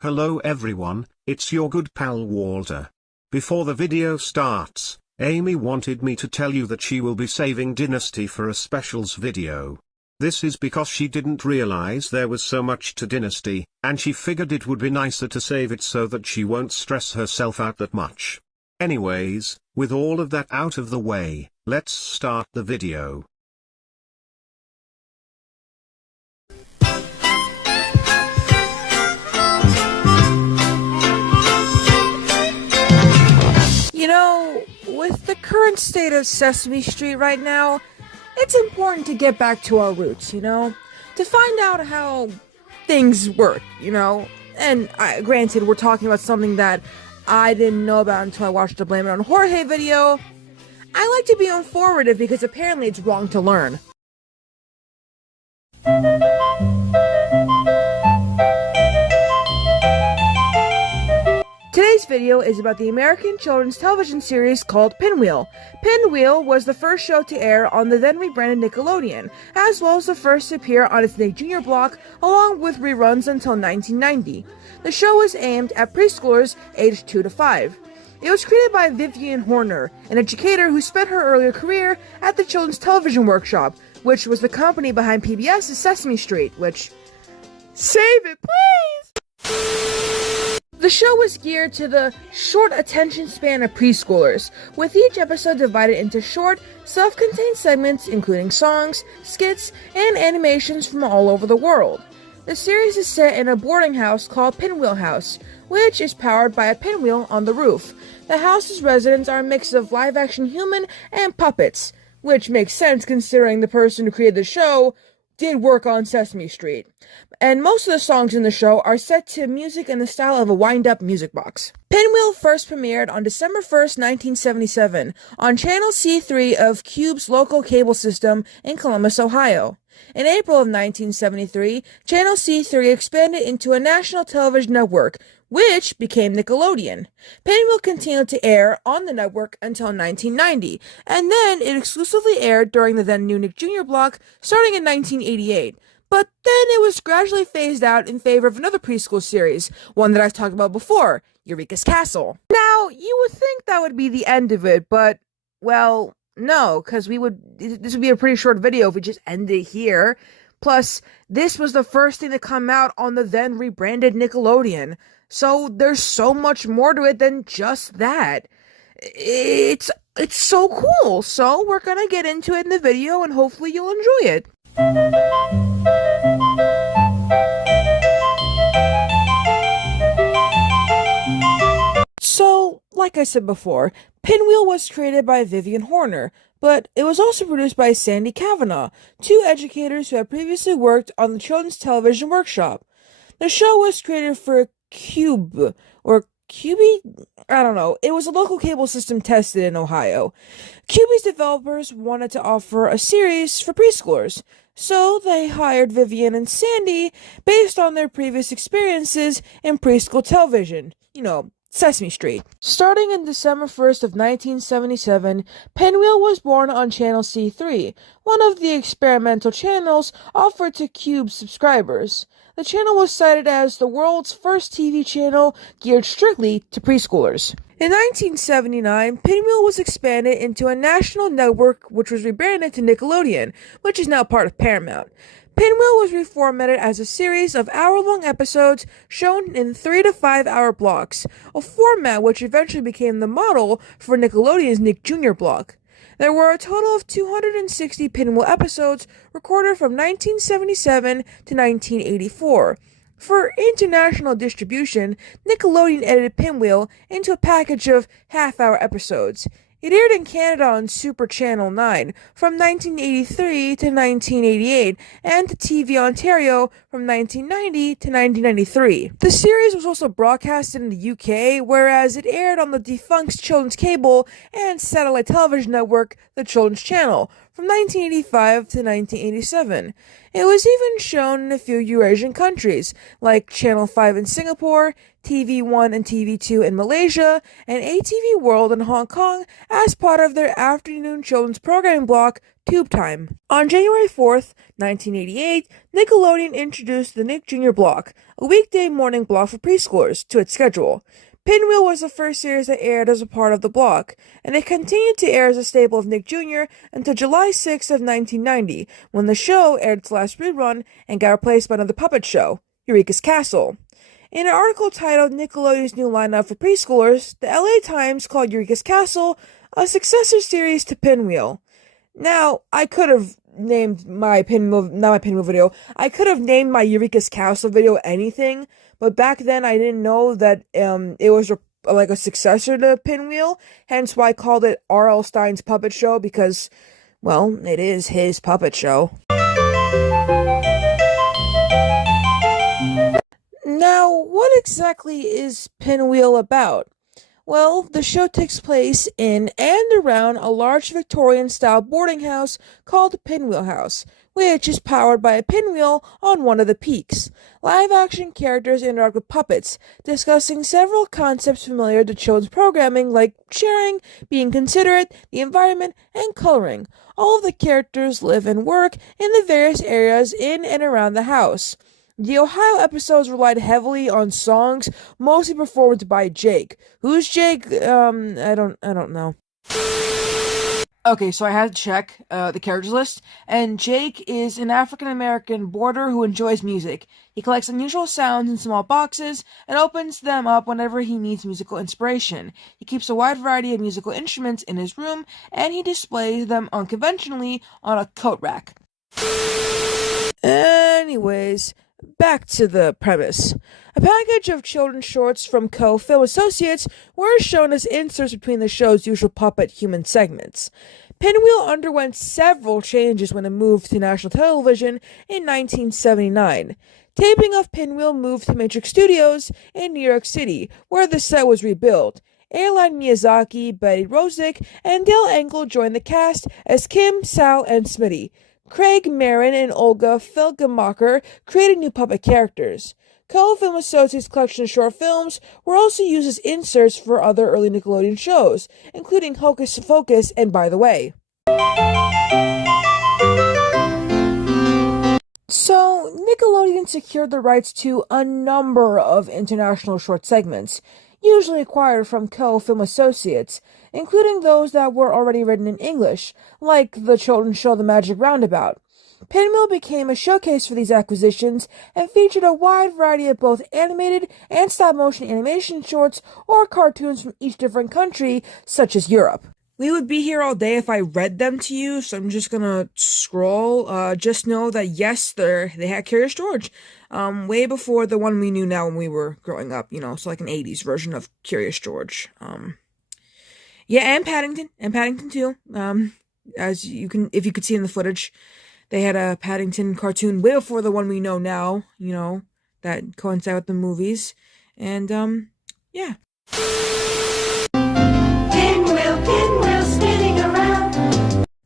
Hello everyone, it's your good pal Walter. Before the video starts, Amy wanted me to tell you that she will be saving Dynasty for a specials video. This is because she didn't realize there was so much to Dynasty, and she figured it would be nicer to save it so that she won't stress herself out that much. Anyways, with all of that out of the way, let's start the video. You know, with the current state of Sesame Street right now, it's important to get back to our roots, to find out how things work, And granted, we're talking about something that I didn't know about until I watched the Blame It on Jorge video. I like to be informative because apparently it's wrong to learn. Today's video is about the American children's television series called Pinwheel. Pinwheel was the first show to air on the then rebranded Nickelodeon, as well as the first to appear on its Nick Jr. block, along with reruns until 1990. The show was aimed at preschoolers aged 2 to 5. It was created by Vivian Horner, an educator who spent her earlier career at the Children's Television Workshop, which was the company behind PBS's Sesame Street, which... Save it, please! The show was geared to the short attention span of preschoolers, with each episode divided into short, self-contained segments including songs, skits, and animations from all over the world. The series is set in a boarding house called Pinwheel House, which is powered by a pinwheel on the roof. The house's residents are a mix of live-action human and puppets, which makes sense considering the person who created the show did work on Sesame Street. And most of the songs in the show are set to music in the style of a wind-up music box. Pinwheel first premiered on December 1st, 1977, on Channel C3 of Cube's local cable system in Columbus, Ohio. In April of 1973, Channel C3 expanded into a national television network, which became Nickelodeon. Pinwheel continued to air on the network until 1990, and then it exclusively aired during the then new Nick Jr. block starting in 1988. But then it was gradually phased out in favor of another preschool series, one that I've talked about before, Eureka's Castle. Now, you would think that would be the end of it, but, well, no, because this would be a pretty short video if we just ended it here. Plus, this was the first thing to come out on the then rebranded Nickelodeon. So there's so much more to it than just that. It's so cool. So we're gonna get into it in the video and hopefully you'll enjoy it. So, like I said before, Pinwheel was created by Vivian Horner, but it was also produced by Sandy Kavanaugh, two educators who had previously worked on the Children's Television Workshop. The show was created for Cube, or QB? I don't know. It was a local cable system tested in Ohio. QB's developers wanted to offer a series for preschoolers, so they hired Vivian and Sandy based on their previous experiences in preschool television. Sesame Street. Starting in December 1st of 1977, Pinwheel was born on Channel C3, one of the experimental channels offered to Cube subscribers. The channel was cited as the world's first TV channel geared strictly to preschoolers. In 1979, Pinwheel was expanded into a national network which was rebranded to Nickelodeon, which is now part of Paramount. Pinwheel was reformatted as a series of hour-long episodes shown in 3 to 5 hour blocks, a format which eventually became the model for Nickelodeon's Nick Jr. block. There were a total of 260 Pinwheel episodes recorded from 1977 to 1984. For international distribution, Nickelodeon edited Pinwheel into a package of half-hour episodes. It aired in Canada on Super Channel 9 from 1983 to 1988 and to TV Ontario from 1990 to 1993. The series was also broadcast in the UK, whereas it aired on the defunct Children's Cable and Satellite Television Network, the Children's Channel, from 1985 to 1987. It was even shown in a few Eurasian countries, like Channel 5 in Singapore, TV1 and TV2 in Malaysia, and ATV World in Hong Kong as part of their afternoon children's programming block, Tube Time. On January 4th, 1988, Nickelodeon introduced the Nick Jr. block, a weekday morning block for preschoolers, to its schedule. Pinwheel was the first series that aired as a part of the block, and it continued to air as a staple of Nick Jr. until July 6th of 1990, when the show aired its last rerun and got replaced by another puppet show, Eureka's Castle. In an article titled Nickelodeon's New Lineup for Preschoolers, the LA Times called Eureka's Castle a successor series to Pinwheel. Now, I could have named my video, I could have named my Eureka's Castle video anything, but back then I didn't know that it was like a successor to Pinwheel, hence why I called it R.L. Stine's Puppet Show, because, well, it is his puppet show. Now, what exactly is Pinwheel about? Well, the show takes place in and around a large Victorian-style boarding house called Pinwheel House, which is powered by a pinwheel on one of the peaks. Live-action characters interact with puppets, discussing several concepts familiar to children's programming like sharing, being considerate, the environment, and coloring. All of the characters live and work in the various areas in and around the house. The Ohio episodes relied heavily on songs, mostly performed by Jake. Who's Jake? I don't know. Okay, so I had to check the characters list, and Jake is an African-American boarder who enjoys music. He collects unusual sounds in small boxes and opens them up whenever he needs musical inspiration. He keeps a wide variety of musical instruments in his room, and he displays them unconventionally on a coat rack. Anyways, back to the premise. A package of children's shorts from Co-Film Associates were shown as inserts between the show's usual puppet human segments. Pinwheel underwent several changes when it moved to national television in 1979. Taping of Pinwheel moved to Matrix Studios in New York City, where the set was rebuilt. Airline Miyazaki, Betty Rosick, and Dale Engel joined the cast as Kim, Sal, and Smitty. Craig Marin and Olga Felgemacher created new puppet characters. Co-Film Associates' collection of short films were also used as inserts for other early Nickelodeon shows, including Hocus Pocus and By the Way. So, Nickelodeon secured the rights to a number of international short segments, usually acquired from Co-Film Associates, including those that were already written in English, like the children's show The Magic Roundabout. Pinwheel became a showcase for these acquisitions and featured a wide variety of both animated and stop-motion animation shorts or cartoons from each different country, such as Europe. We would be here all day if I read them to you, so I'm just gonna scroll. Just know that yes, they had Curious George, way before the one we knew now when we were growing up, so like an 80s version of Curious George. Yeah, and Paddington too. As you can, if you could see in the footage, they had a Paddington cartoon way before the one we know now, that coincide with the movies, and, yeah.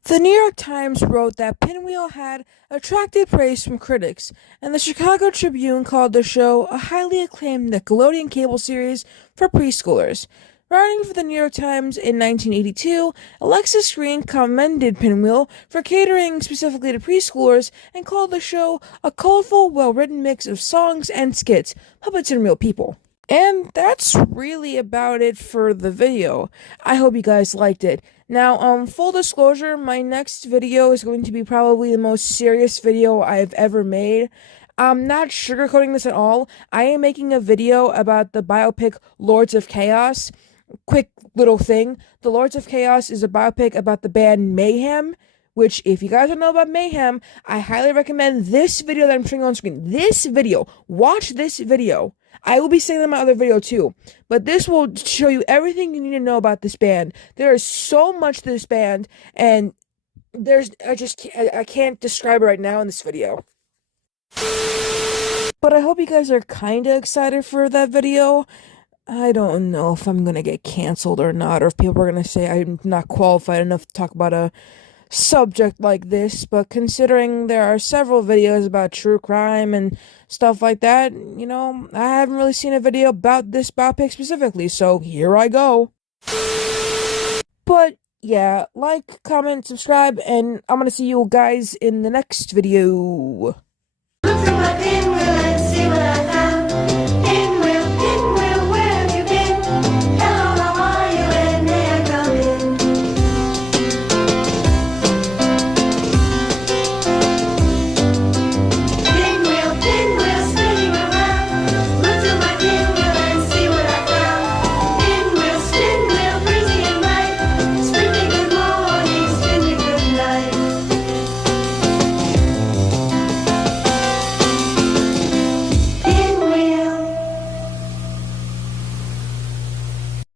The New York Times wrote that Pinwheel had attracted praise from critics, and the Chicago Tribune called the show a highly acclaimed Nickelodeon cable series for preschoolers. Writing for the New York Times in 1982, Alexis Green commended Pinwheel for catering specifically to preschoolers and called the show a colorful, well-written mix of songs and skits, puppets and real people. And that's really about it for the video. I hope you guys liked it. Now, full disclosure, my next video is going to be probably the most serious video I've ever made. I'm not sugarcoating this at all. I am making a video about the biopic Lords of Chaos. Quick little thing. The Lords of Chaos is a biopic about the band Mayhem, which, if you guys don't know about Mayhem, I highly recommend this video that I'm showing on screen. This video. Watch this video. I will be saying that in my other video too, but this will show you everything you need to know about this band. There is so much to this band, and I can't describe it right now in this video. But I hope you guys are kinda excited for that video. I don't know if I'm gonna get canceled or not, or if people are gonna say I'm not qualified enough to talk about a subject like this, but considering there are several videos about true crime and stuff like that, I haven't really seen a video about this biopic specifically, so here I go. But Yeah, like, comment, subscribe, and I'm gonna see you guys in the next video.